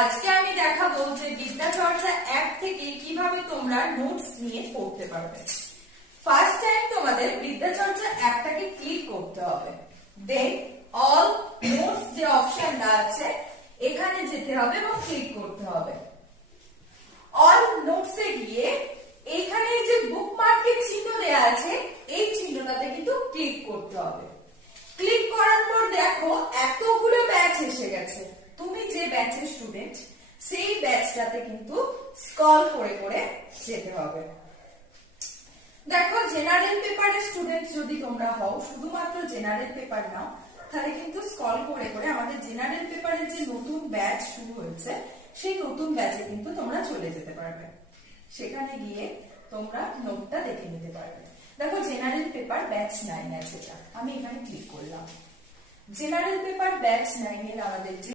আজকে আমি দেখাবো যে বিদ্যাচর্চা অ্যাপ থেকে কিভাবে তোমরা নোটস নিয়ে পড়তে পারবে। ফার্স্ট টাইম তোমাদের বিদ্যাচর্চা অ্যাপটাকে ক্লিক করতে হবে, দেন অল নোটস যে অপশনটা আছে এখানে যেতে হবে এবং ক্লিক করতে হবে। অল নোটসে গিয়ে এখানে যে বুকমার্কের চিহ্ন দেয়া আছে এই চিহ্নটাতে কিন্তু ক্লিক করতে হবে। ক্লিক করার পর দেখো এতগুলো ব্যাচ এসে গেছে। তুমি যে ব্যাচের স্টুডেন্ট সেই ব্যাচটাতে কিন্তু স্ক্রল করে করে যেতে হবে। দেখো জেনারেল পেপারের স্টুডেন্ট যদি তোমরা হও, শুধুমাত্র জেনারেল পেপার নাও, তাহলে কিন্তু স্ক্রল করে করে আমাদের জেনারেল পেপারের যে নতুন ব্যাচ শুরু হয়েছে সেই নতুন ব্যাচে কিন্তু তোমরা চলে যেতে পারবে। সেখানে গিয়ে তোমরা নোটটা দেখে নিতে পারবে। দেখো জেনারেল পেপার ব্যাচ 9 আছে, আমি এখানে ক্লিক করলাম। জেনারেল পেপার ব্যাচ 9 এর আমাদের